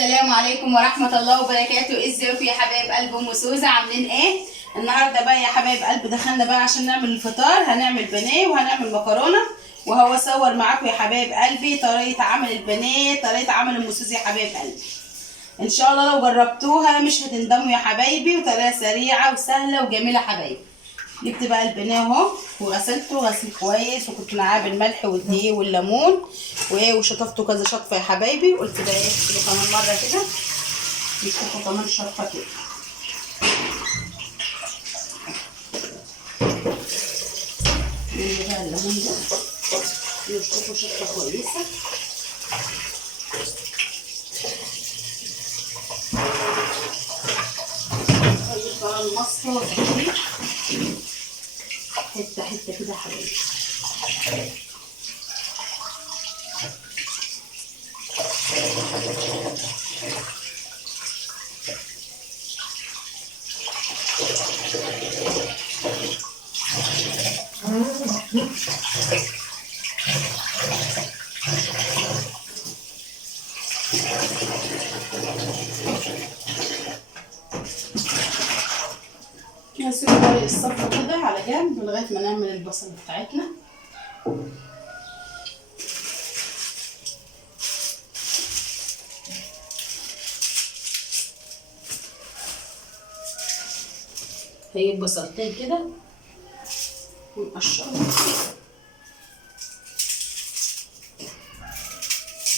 السلام عليكم ورحمة الله وبركاته. ازيكم يا حبايب قلب ام سوزة؟ عاملين ايه النهارده بقى يا حبايب قلب؟ دخلنا بقى عشان نعمل الفطار. هنعمل بانيه وهنعمل مكرونة، وهو صور معاكم يا حبايب قلبي طريقة عمل البانيه، طريقة عمل ام سوزة يا حبايب قلبي. ان شاء الله لو جربتوها مش هتندموا يا حبايبي، وطريقة سريعة وسهلة وجميلة حبايبي. جبت بقى البانيه اهو وغسلته غسل كويس، وكنت معاه بالملح والدقيق والليمون وشطفته كذا شطفه يا حبايبي. قلت بقى اغسله كمان مره كده، نشطفه كمان شطفه كده. نجيب بقى الليمون ده نشطفه شطفه كويسه. نجيب بقى المصفى واطفيه حته حته كده يا حبايبي. هسيب ورق الصفة كده على جنب لغاية ما نعمل البصل بتاعتنا. هجيب بصلتين كده ونقشرهم.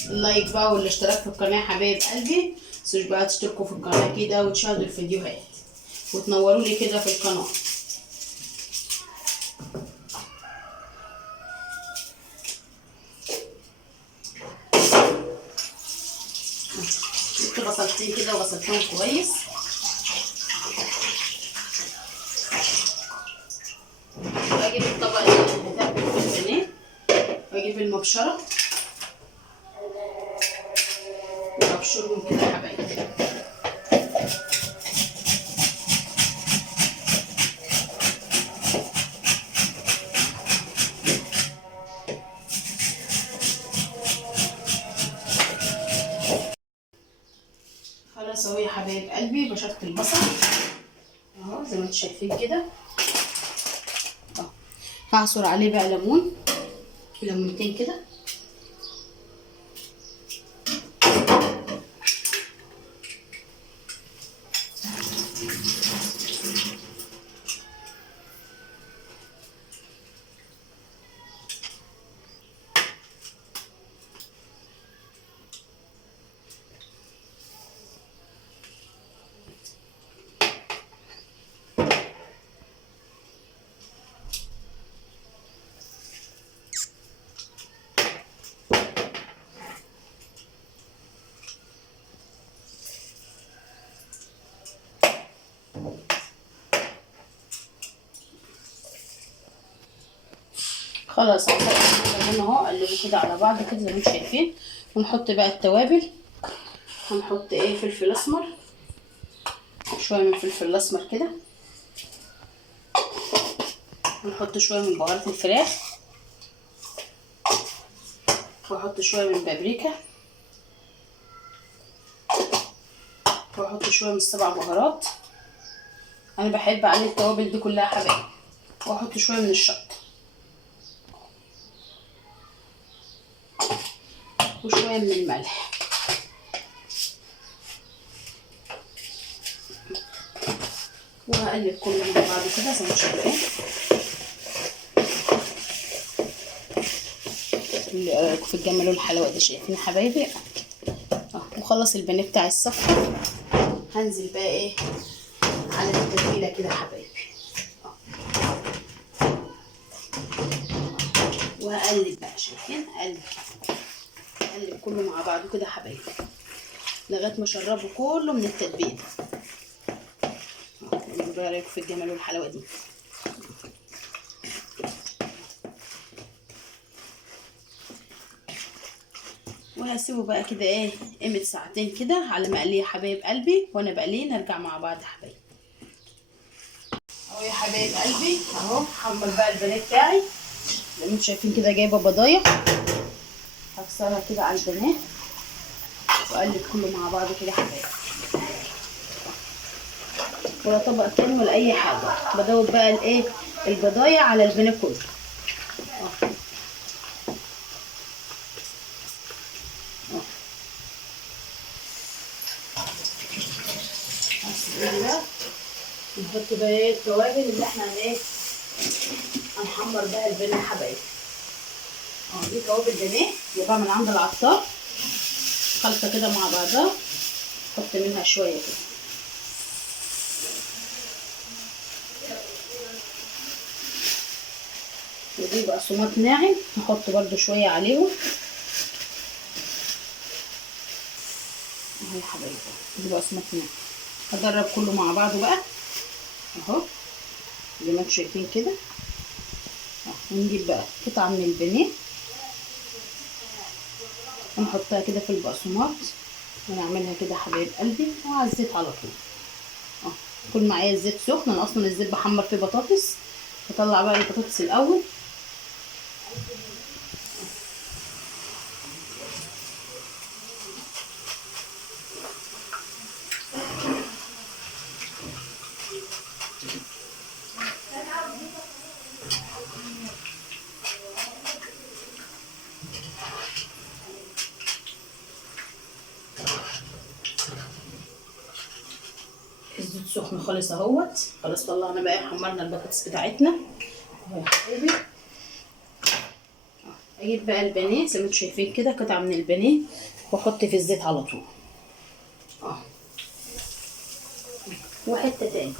اللايك بقى والاشتراك في القناة يا حبايب قلبي، متنسوش بقى تشتركوا في القناة كده وتشاهدوا الفيديوهات وتنوروا لي كده في القناة. جبت بصلتين كده وغسلتهم كويس. واجيب الطبق اللي هتعمل فيه البانيه، واجيب المبشرة وابشرهم كده يا حبايبي. خلاص اهو يا حبايب قلبي بشرت البصل اهو زي ما انتم شايفين كده اهو. هعصر عليه بقى ليمونتين كده. خلاص هنا اهو قلبوا كده على بعض كده زي ما انتم شايفين. ونحط بقى التوابل. هنحط فلفل اسمر، شويه من الفلفل الاسمر كده. ونحط شويه من بهارات الفراخ، واحط شويه من بابريكا، واحط شويه من السبع بهارات. انا بحب عليه التوابل دي كلها حبايبي. واحط شويه من الشطه وشويه من الملح. وهقلب كله مع بعض كده زي ما انتم شايفين. اللي رايكم في الجمال والحلاوه دي شايفين حبايبي اهو. وخلص البانيه بتاعي الصفر. هنزل بقى على التتبيله كده يا حبايبي وهقلب بقى. شايفين اقلب كله مع بعضه كده يا حبايبي لغايه ما اشربه كله من التتبيله. ايه رايكم في الجمال والحلاوه دي؟ وهسيبه بقى كده قيمه ساعتين كده على ما اقليه يا حبايب قلبي. وانا بقليه نرجع مع بعض يا حبايبي. اهو يا حبايب قلبي اهو حمر بقى البانيه بتاعي زي ما انتم شايفين كده. جايبه بضايع هكسرها كده على البانيه واقلب كله مع بعض كده يا حبايبي، ولا طبق تاني ولا اي حاجه. بدوب بقى الايه البضايه على البانيه كله. نحط بقى ايه التوابل اللي احنا هنحمر بقى البانيه يا حبايبي. دي توابل بانيه جايبها من عند العطار، خلطه كده مع بعضها، نحط منها شويه كده. ودي بقسماط ناعم نحط برده شويه عليهم اهو يا حبايبي. دي بقسماط ناعم، هضرب كله مع بعضه بقى اهو زي ما انتم شايفين كده. ونجيب بقى قطعه من البانيه ونحطها كده في البقسماط ونعملها كده حبايب قلبي وعلى الزيت على طول. يكون معايا الزيت سخن، انا اصلا الزيت بحمر فيه بطاطس. هطلع بقى البطاطس الاول. الزيت سخن خالص اهوت. خلاص طلعنا بقى حمرنا البطاطس بتاعتنا اهو يا حبايبي. اجيب بقى البانيه زي ما انتم شايفين كده، قطعه من البانيه واحط في الزيت على طول وحته تاني.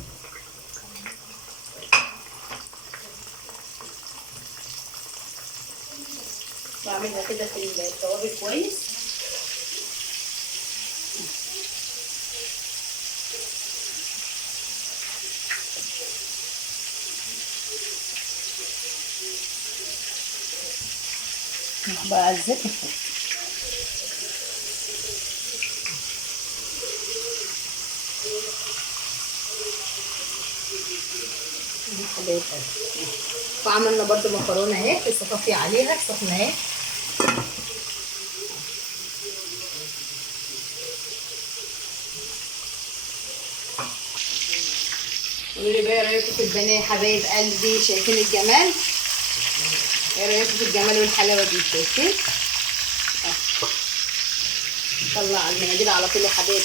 بعملها كده في التوابل كويس. نروح بقى على الزيت نحط وعملنا برده مكرونه اهي لسه طافيه عليها سخنه اهي. قولوا لي بقى ايه رايكم في البانيه يا حبايب قلبي؟ شايفين الجمال؟ ايه رايكم في الجمال والحلاوه دي؟ شايفين؟ نطلع المناديل على طول يا حبايب.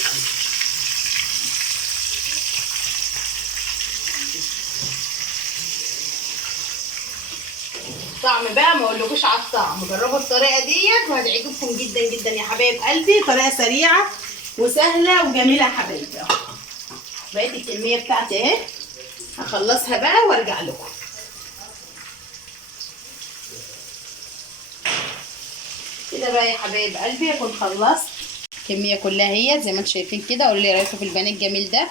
طعم بقى ما اقولكوش على الطعم، جربوا الطريقه ديت وهتعجبكم جدا جدا يا حبايب قلبي. طريقه سريعه وسهله وجميله يا حبايبي. بقيت الكميه بتاعتي اهي، هخلصها بقى وارجع لكم. كده بقى يا حبايب قلبي اكون خلصت الكميه كلها هي زي ما انتم شايفين كده. قولوا لي رايكم في البانيه الجميل ده.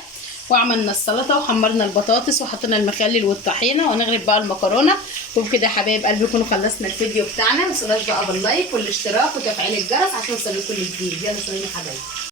وعملنا السلطه وحمرنا البطاطس وحطينا المخلل والطحينه ونغرب بقى المكرونه. وبكده يا حبايب قلبي نكون خلصنا الفيديو بتاعنا. ما تنسوش بقى باللايك والاشتراك وتفعيل الجرس عشان يوصل لكل جديد. يلا سلام يا حبايبي.